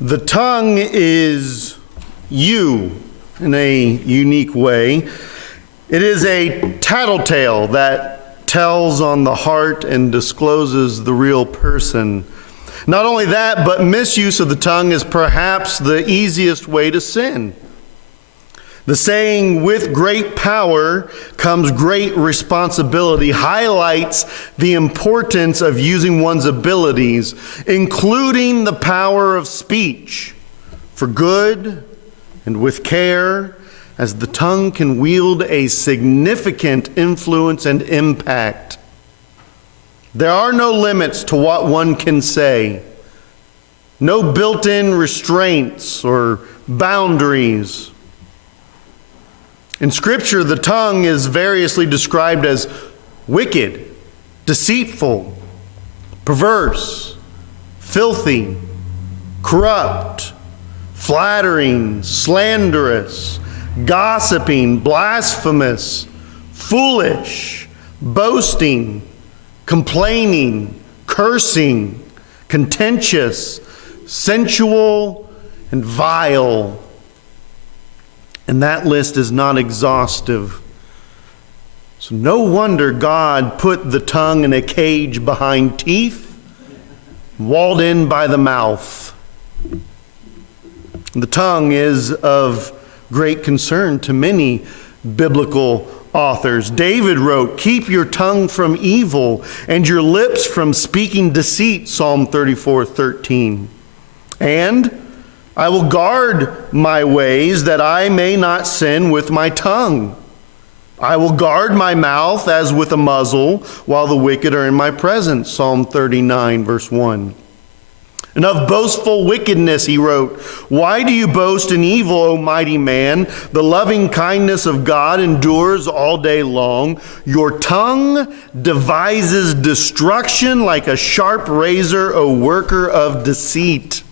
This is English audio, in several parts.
The tongue is you in a unique way. It is a tattletale that tells on the heart and discloses the real person. Not only that, but misuse of the tongue is perhaps the easiest way to sin. The saying, with great power comes great responsibility, highlights the importance of using one's abilities, including the power of speech, for good and with care, as the tongue can wield a significant influence and impact. There are no limits to what one can say, no built-in restraints or boundaries. In Scripture, the tongue is variously described as wicked, deceitful, perverse, filthy, corrupt, flattering, slanderous, gossiping, blasphemous, foolish, boasting, complaining, cursing, contentious, sensual, and vile. And that list is not exhaustive. So no wonder God put the tongue in a cage behind teeth, walled in by the mouth. The tongue is of great concern to many biblical authors. David wrote, "Keep your tongue from evil and your lips from speaking deceit," Psalm 34:13. And I will guard my ways that I may not sin with my tongue. I will guard my mouth as with a muzzle while the wicked are in my presence. Psalm 39, verse 1. And of boastful wickedness he wrote, "Why do you boast in evil, O mighty man? The loving kindness of God endures all day long. Your tongue devises destruction like a sharp razor, O worker of deceit."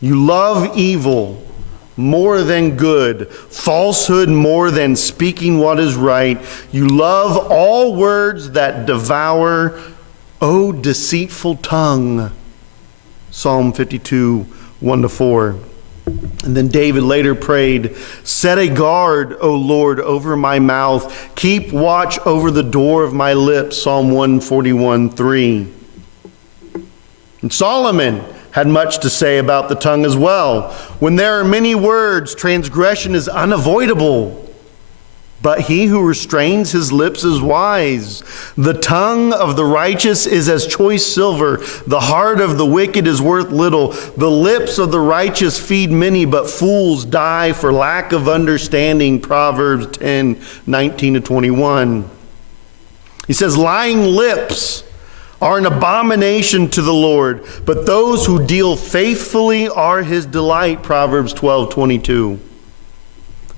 You love evil more than good, falsehood more than speaking what is right. You love all words that devour, O deceitful tongue. Psalm 52, 1-4. And then David later prayed, "Set a guard, O Lord, over my mouth. Keep watch over the door of my lips." Psalm 141, 3. And Solomon had much to say about the tongue as well. When there are many words, transgression is unavoidable. But he who restrains his lips is wise. The tongue of the righteous is as choice silver. The heart of the wicked is worth little. The lips of the righteous feed many, but fools die for lack of understanding. Proverbs 10, 19-21. He says, lying lips are an abomination to the Lord, but those who deal faithfully are his delight. Proverbs 12:22.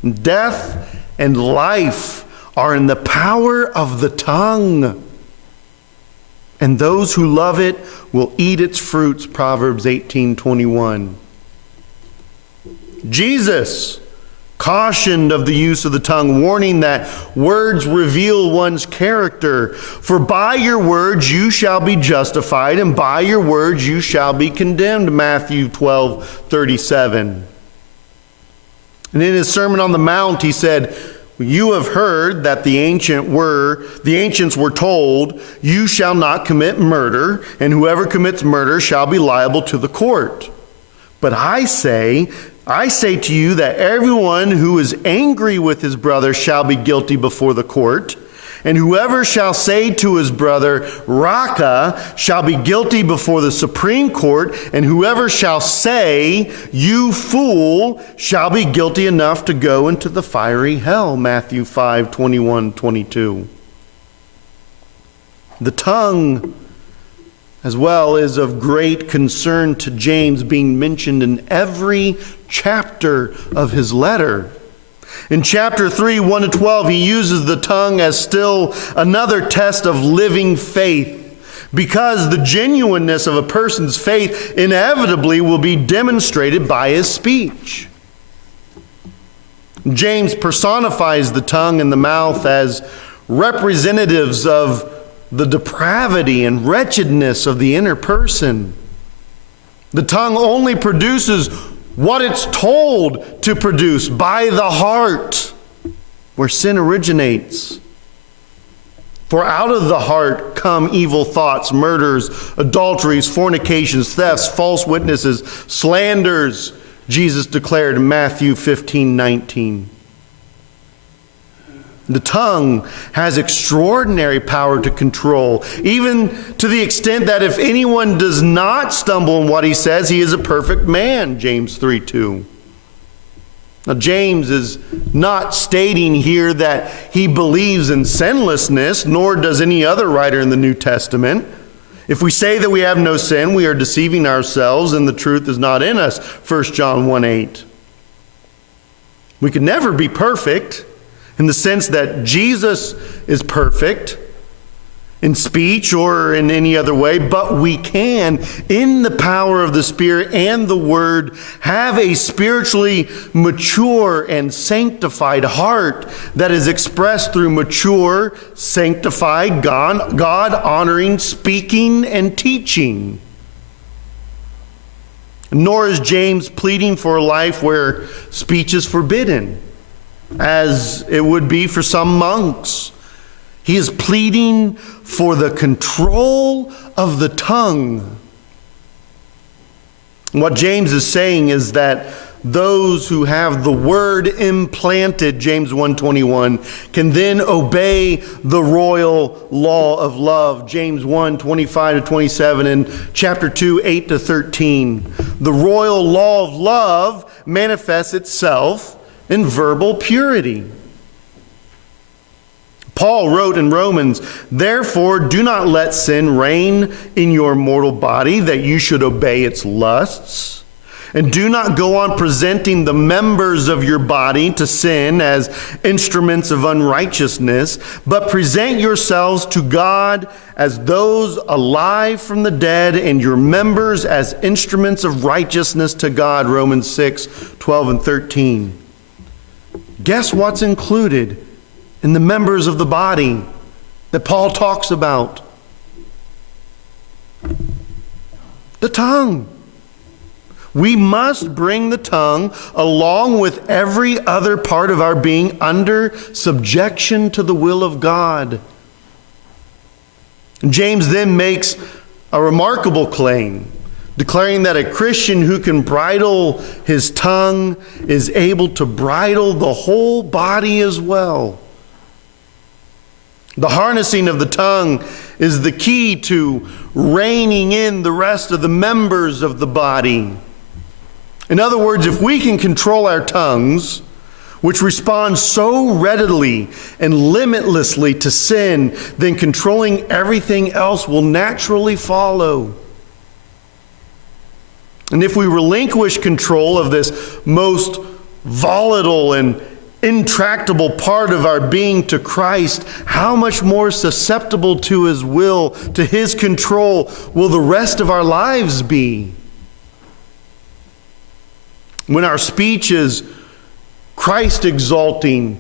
Death and life are in the power of the tongue, and those who love it will eat its fruits. Proverbs 18:21. Jesus cautioned of the use of the tongue, warning that words reveal one's character. For by your words you shall be justified, and by your words you shall be condemned. Matthew 12:37. And in his Sermon on the Mount, he said, "You have heard that the ancients were told, you shall not commit murder, and whoever commits murder shall be liable to the court. But I say to you that everyone who is angry with his brother shall be guilty before the court. And whoever shall say to his brother, Raka, shall be guilty before the Supreme Court. And whoever shall say, you fool, shall be guilty enough to go into the fiery hell." Matthew 5:21-22. The tongue as well is of great concern to James, being mentioned in every chapter of his letter. In chapter 3, 1-12, he uses the tongue as still another test of living faith, because the genuineness of a person's faith inevitably will be demonstrated by his speech. James personifies the tongue and the mouth as representatives of the depravity and wretchedness of the inner person. The tongue only produces what it's told to produce by the heart, where sin originates. For out of the heart come evil thoughts, murders, adulteries, fornications, thefts, false witnesses, slanders, Jesus declared in Matthew 15:19. The tongue has extraordinary power to control, even to the extent that if anyone does not stumble in what he says, he is a perfect man, James 3:2. Now, James is not stating here that he believes in sinlessness, nor does any other writer in the New Testament. If we say that we have no sin, we are deceiving ourselves and the truth is not in us, 1 John 1:8. We can never be perfect in the sense that Jesus is perfect in speech or in any other way, but we can, in the power of the Spirit and the Word, have a spiritually mature and sanctified heart that is expressed through mature, sanctified, God-honoring speaking and teaching. Nor is James pleading for a life where speech is forbidden, as it would be for some monks. He is pleading for the control of the tongue. What James is saying is that those who have the word implanted, James 1:21, can then obey the royal law of love, James 1:25-27, and chapter 2, 8-13. The royal law of love manifests itself in verbal purity. Paul wrote in Romans, "Therefore do not let sin reign in your mortal body, that you should obey its lusts. And do not go on presenting the members of your body to sin as instruments of unrighteousness, but present yourselves to God as those alive from the dead, and your members as instruments of righteousness to God," Romans 6:12-13. Guess what's included in the members of the body that Paul talks about? The tongue. We must bring the tongue, along with every other part of our being, under subjection to the will of God. James then makes a remarkable claim, declaring that a Christian who can bridle his tongue is able to bridle the whole body as well. The harnessing of the tongue is the key to reining in the rest of the members of the body. In other words, if we can control our tongues, which respond so readily and limitlessly to sin, then controlling everything else will naturally follow. And if we relinquish control of this most volatile and intractable part of our being to Christ, how much more susceptible to His will, to His control, will the rest of our lives be? When our speech is Christ-exalting,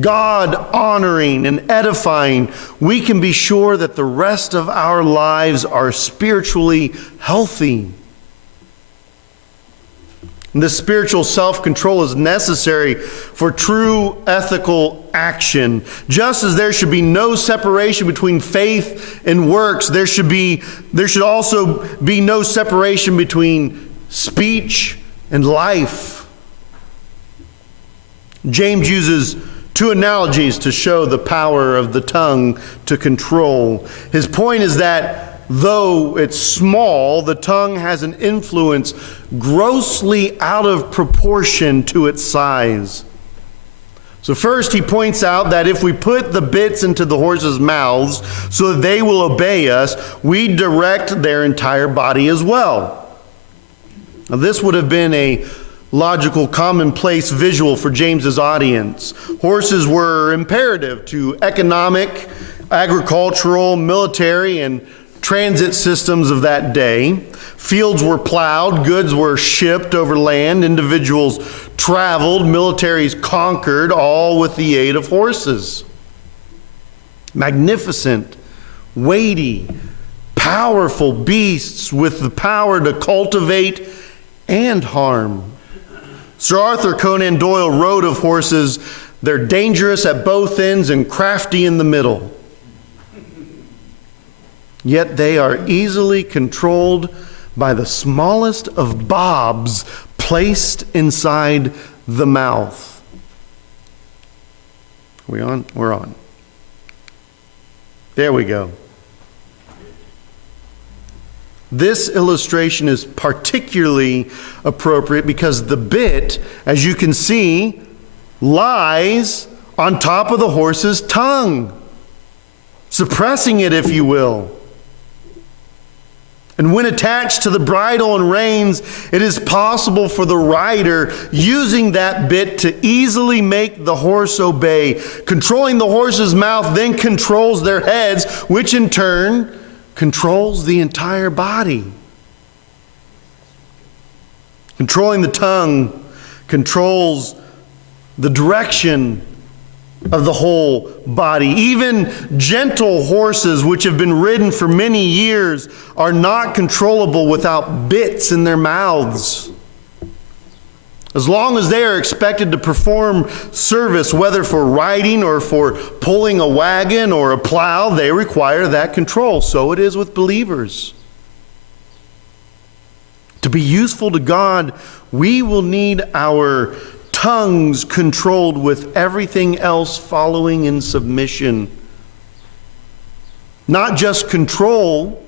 God-honoring, and edifying, we can be sure that the rest of our lives are spiritually healthy. And this spiritual self-control is necessary for true ethical action. Just as there should be no separation between faith and works, there should also be no separation between speech and life. James uses two analogies to show the power of the tongue to control. His point is that though it's small, the tongue has an influence grossly out of proportion to its size. So first he points out that if we put the bits into the horses' mouths so that they will obey us, we direct their entire body as well. Now this would have been a logical, commonplace visual for James's audience. Horses were imperative to economic, agricultural, military, and transit systems of that day. Fields were plowed, goods were shipped over land, individuals traveled, militaries conquered, all with the aid of horses. Magnificent, weighty, powerful beasts with the power to cultivate and harm. Sir Arthur Conan Doyle wrote of horses, "They're dangerous at both ends and crafty in the middle. Yet they are easily controlled by the smallest of bobs placed inside the mouth." Are we on? We're on. There we go. This illustration is particularly appropriate because the bit, as you can see, lies on top of the horse's tongue, suppressing it, if you will. And when attached to the bridle and reins, it is possible for the rider using that bit to easily make the horse obey. Controlling the horse's mouth then controls their heads, which in turn controls the entire body. Controlling the tongue controls the direction of the whole body. Even gentle horses, which have been ridden for many years, are not controllable without bits in their mouths. As long as they are expected to perform service, whether for riding or for pulling a wagon or a plow, they require that control. So it is with believers. To be useful to God, we will need our tongues controlled with everything else following in submission. Not just control,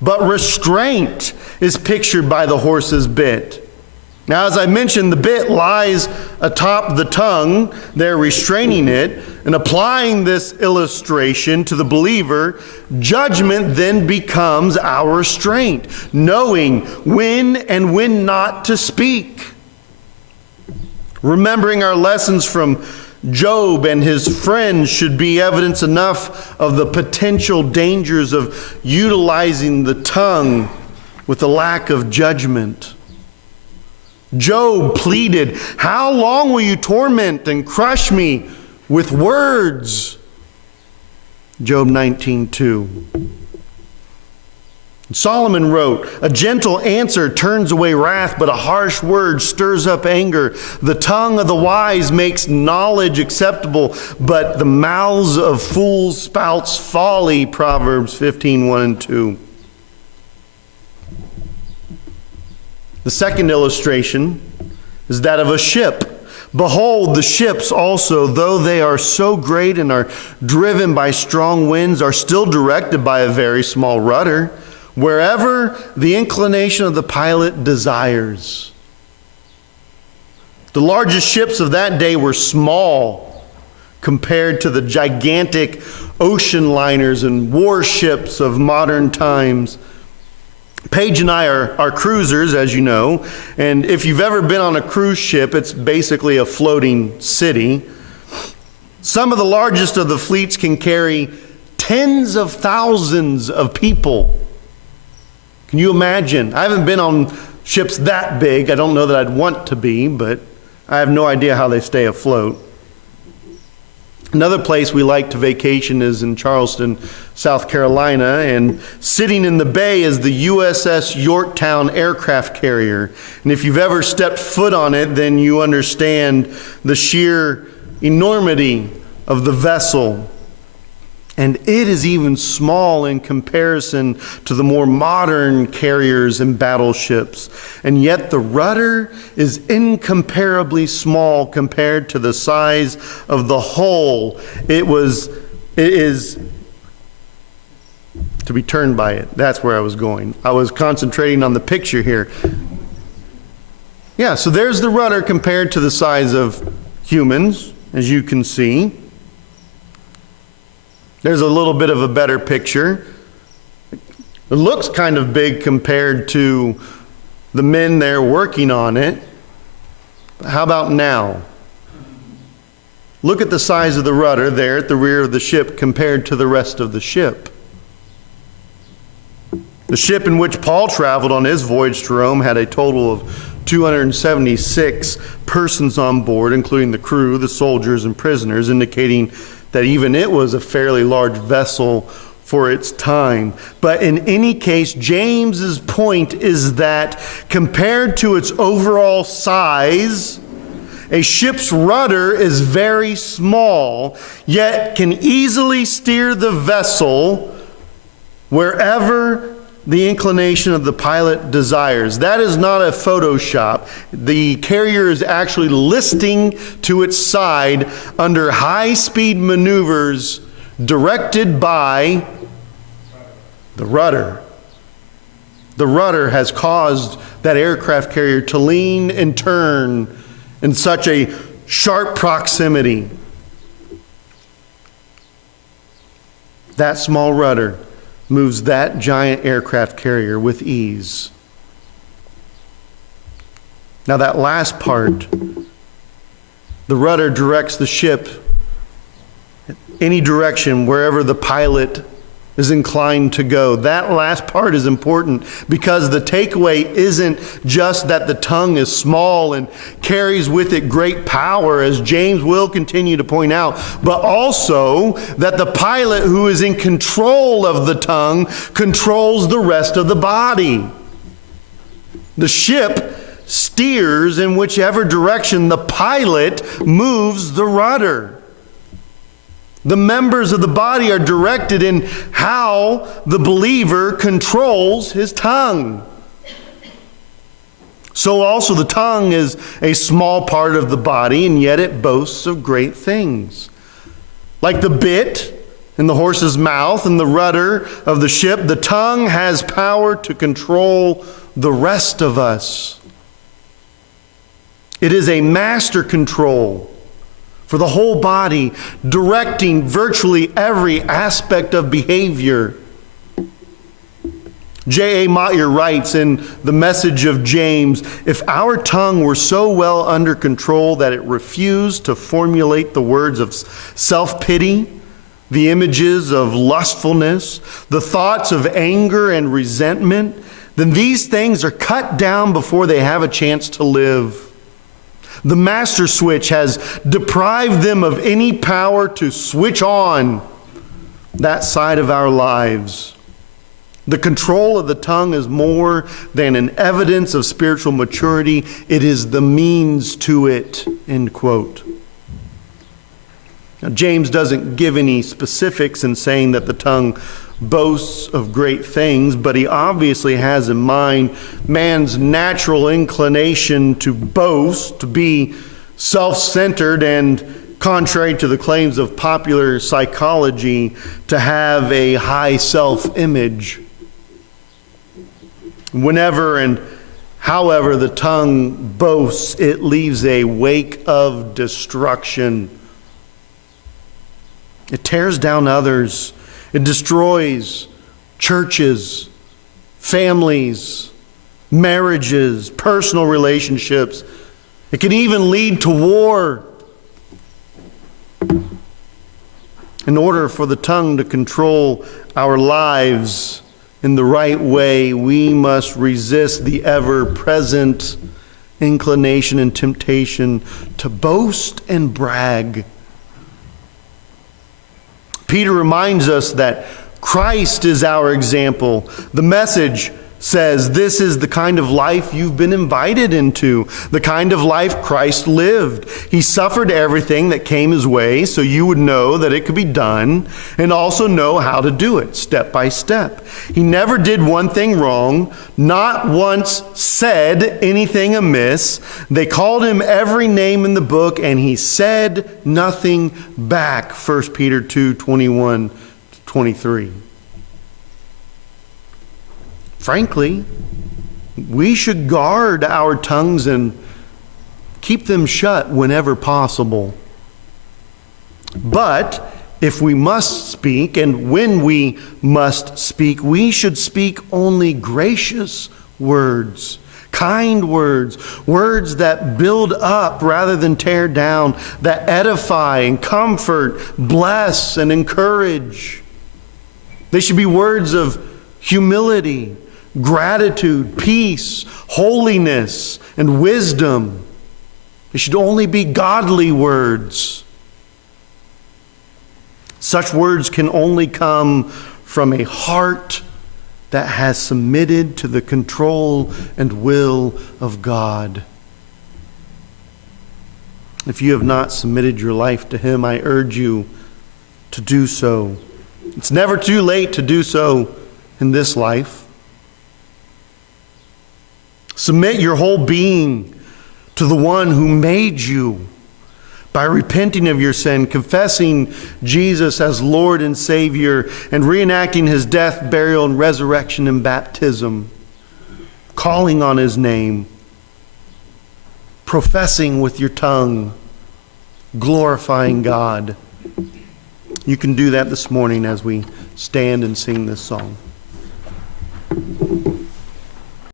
but restraint is pictured by the horse's bit. Now, as I mentioned, the bit lies atop the tongue. They're restraining it. And applying this illustration to the believer, judgment then becomes our restraint, knowing when and when not to speak. Remembering our lessons from Job and his friends should be evidence enough of the potential dangers of utilizing the tongue with a lack of judgment. Job pleaded, "How long will you torment and crush me with words?" Job 19:2. Solomon wrote, "A gentle answer turns away wrath, but a harsh word stirs up anger. The tongue of the wise makes knowledge acceptable, but the mouths of fools spouts folly." Proverbs 15:1 and 2. The second illustration is that of a ship. "Behold, the ships also, though they are so great and are driven by strong winds, are still directed by a very small rudder, wherever the inclination of the pilot desires." The largest ships of that day were small compared to the gigantic ocean liners and warships of modern times. Paige and I are cruisers, as you know, and if you've ever been on a cruise ship, it's basically a floating city. Some of the largest of the fleets can carry tens of thousands of people. Can you imagine? I haven't been on ships that big. I don't know that I'd want to be, but I have no idea how they stay afloat. Another place we like to vacation is in Charleston, South Carolina, and sitting in the bay is the USS Yorktown aircraft carrier. And if you've ever stepped foot on it, then you understand the sheer enormity of the vessel. And it is even small in comparison to the more modern carriers and battleships. And yet the rudder is incomparably small compared to the size of the hull. It is to be turned by it. That's where I was going. I was concentrating on the picture here. Yeah, so there's the rudder compared to the size of humans, as you can see. There's a little bit of a better picture. It looks kind of big compared to the men there working on it. But how about now? Look at the size of the rudder there at the rear of the ship compared to the rest of the ship. The ship in which Paul traveled on his voyage to Rome had a total of 276 persons on board, including the crew, the soldiers, and prisoners, indicating that even it was a fairly large vessel for its time. But in any case, James's point is that compared to its overall size, a ship's rudder is very small, yet can easily steer the vessel wherever the inclination of the pilot desires. That is not a Photoshop. The carrier is actually listing to its side under high-speed maneuvers directed by the rudder. The rudder has caused that aircraft carrier to lean and turn in such a sharp proximity. That small rudder moves that giant aircraft carrier with ease. Now that last part, the rudder directs the ship any direction wherever the pilot is inclined to go. That last part is important because the takeaway isn't just that the tongue is small and carries with it great power, as James will continue to point out, but also that the pilot who is in control of the tongue controls the rest of the body. The ship steers in whichever direction the pilot moves the rudder. The members of the body are directed in how the believer controls his tongue. So also the tongue is a small part of the body, and yet it boasts of great things. Like the bit in the horse's mouth and the rudder of the ship, the tongue has power to control the rest of us. It is a master control for the whole body, directing virtually every aspect of behavior. J.A. Motyer writes in the Message of James, if our tongue were so well under control that it refused to formulate the words of self-pity, the images of lustfulness, the thoughts of anger and resentment, then these things are cut down before they have a chance to live. The master switch has deprived them of any power to switch on that side of our lives. The control of the tongue is more than an evidence of spiritual maturity. It is the means to it, end quote. Now, James doesn't give any specifics in saying that the tongue boasts of great things, but he obviously has in mind man's natural inclination to boast, to be self-centered, and contrary to the claims of popular psychology, to have a high self-image. Whenever and however the tongue boasts, it leaves a wake of destruction. It tears down others. It destroys churches, families, marriages, personal relationships. It can even lead to war. In order for the tongue to control our lives in the right way, we must resist the ever-present inclination and temptation to boast and brag. Peter reminds us that Christ is our example. The Message says this is the kind of life you've been invited into, the kind of life Christ lived. He suffered everything that came his way so you would know that it could be done and also know how to do it step by step. He never did one thing wrong, not once said anything amiss. They called him every name in the book and he said nothing back. 1 Peter 2:21-23. Frankly, we should guard our tongues and keep them shut whenever possible. But if we must speak, and when we must speak, we should speak only gracious words, kind words, words that build up rather than tear down, that edify and comfort, bless and encourage. They should be words of humility, gratitude, peace, holiness, and wisdom. They should only be godly words. Such words can only come from a heart that has submitted to the control and will of God. If you have not submitted your life to Him, I urge you to do so. It's never too late to do so in this life. Submit your whole being to the one who made you by repenting of your sin, confessing Jesus as Lord and Savior, and reenacting His death, burial, and resurrection in baptism, calling on His name, professing with your tongue, glorifying God. You can do that this morning as we stand and sing this song.